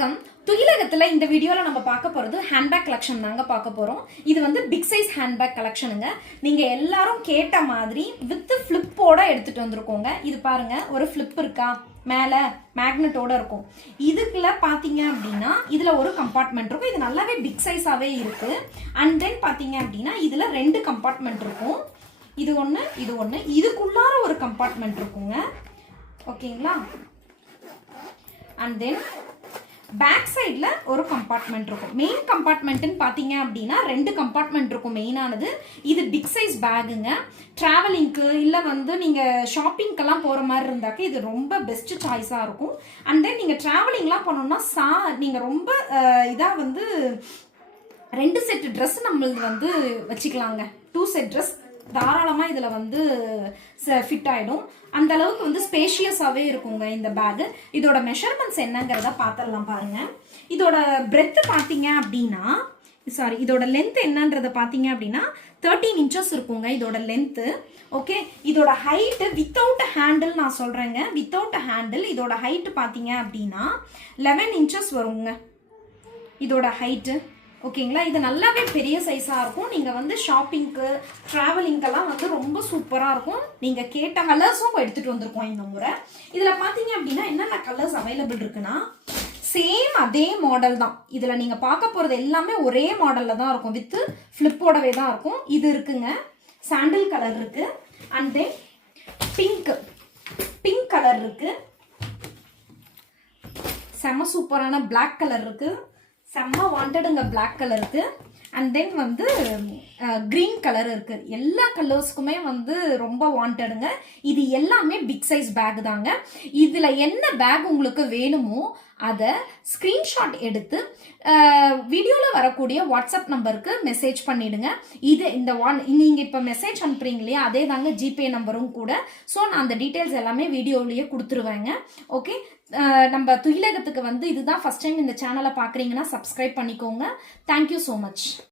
வணக்கம். துயிலகத்துல இந்த வீடியோல நம்ம பார்க்க போறது ஹேண்ட்பேக் கலெக்ஷன் தாங்க பார்க்க போறோம். இது வந்து பிக் சைஸ் ஹேண்ட்பேக் கலெக்ஷனுங்க. நீங்க எல்லாரும் கேட்ட மாதிரி வித் ஃபிளிப்போட எடுத்துட்டு வந்திருக்கோங்க. இது பாருங்க, ஒரு ஃபிளிப் இருக்கா, மேல மேக்னெட்டோட இருக்கும். இதுக்குள்ள பாத்தீங்க அப்படின்னா இதுல ஒரு கம்பார்ட்மெண்ட் இருக்கும். இது நல்லாவே பிக் சைஸாவே இருக்கு. அண்ட் தென் பாத்தீங்க அப்படின்னா இதுல 2 கம்பார்ட்மெண்ட் இருக்கும். இது ஒன்று, இது ஒன்று. இதுக்குள்ளார ஒரு கம்பார்ட்மெண்ட் இருக்குங்க. ஓகேங்களா? அண்ட் தென் பேக் சைடில் ஒரு கம்பார்ட்மெண்ட் இருக்கும். மெயின் கம்பார்ட்மெண்ட்னு பார்த்தீங்க அப்படின்னா 2 கம்பார்ட்மெண்ட் இருக்கும். மெயினானது இது பிக் சைஸ் பேக்குங்க. ட்ராவலிங்க்கு இல்லை வந்து நீங்கள் ஷாப்பிங்க்கெல்லாம் போகிற மாதிரி இருந்தாக்க இது ரொம்ப பெஸ்ட் சாய்ஸாக இருக்கும். அண்ட் தென் நீங்கள் ட்ராவலிங்லாம் பண்ணணும்னா நீங்கள் ரொம்ப இதாக வந்து 2 செட் ட்ரெஸ் நம்மளது வந்து வச்சுக்கலாங்க. 2 செட் ட்ரெஸ் தாராளமாக இதில் வந்து ஃபிட் ஆகிடும். அந்த அளவுக்கு வந்து ஸ்பேஷியஸாகவே இருக்குங்க இந்த பேகு. இதோட மெஷர்மெண்ட்ஸ் என்னங்கிறத பார்த்துடலாம் பாருங்க. இதோட பிரெத்து பார்த்தீங்க அப்படின்னா இதோட லென்த் என்னன்றதை பார்த்தீங்க அப்படின்னா 13 இன்ச்சஸ் இருக்குங்க இதோட லென்த்து. ஓகே, இதோட ஹைட்டு வித்தவுட் ஹேண்டில் நான் சொல்கிறேங்க. வித்தவுட் ஹேண்டில் இதோட ஹைட்டு பார்த்தீங்க அப்படின்னா 11 இன்ச்சஸ் வருங்க இதோட ஹைட்டு. ஓகேங்களா? இது நல்லாவே பெரிய சைஸாக இருக்கும். நீங்கள் வந்து ஷாப்பிங்க்கு ட்ராவலிங்கெல்லாம் வந்து ரொம்ப சூப்பராக இருக்கும். நீங்கள் கேட்ட கலர்ஸும் எடுத்துகிட்டு வந்திருக்கோம் இந்த முறை. இதில் பார்த்தீங்க அப்படின்னா என்னென்ன கலர்ஸ் அவைலபிள் இருக்குன்னா சேம் அதே மாடல் தான். இதில் நீங்கள் பார்க்க போகிறது எல்லாமே ஒரே மாடலில் தான் இருக்கும். வித்து ஃப்ளிப்போடவே தான் இருக்கும். இது இருக்குங்க, சாண்டில் கலர் இருக்குது. அண்ட் தென் பிங்க் கலர் இருக்குது. செம சூப்பரான பிளாக் கலர் இருக்குது. செம்ம வாண்டடுங்க பிளாக் கலருக்கு. அண்ட் தென் வந்து க்ரீன் கலர் இருக்குது. எல்லா கலர்ஸ்க்குமே வந்து ரொம்ப வாண்டடுங்க. இது எல்லாமே பிக் சைஸ் பேக் தாங்க. இதில் என்ன பேக் உங்களுக்கு வேணுமோ அதை ஸ்க்ரீன்ஷாட் எடுத்து வீடியோவில் வரக்கூடிய வாட்ஸ்அப் நம்பருக்கு மெசேஜ் பண்ணிவிடுங்க. நீங்கள் இப்போ மெசேஜ் அனுப்புறீங்க இல்லையா, அதே தாங்க ஜிபே நம்பரும் கூட. ஸோ நான் அந்த டீட்டெயில்ஸ் எல்லாமே வீடியோவிலேயே கொடுத்துருவேங்க. ஓகே, நம்ம துயிலகத்துக்கு வந்து இதுதான் ஃபர்ஸ்ட் டைம் இந்த சேனலை பார்க்குறீங்கன்னா சப்ஸ்கிரைப் பண்ணிக்கோங்க. Thank you so much.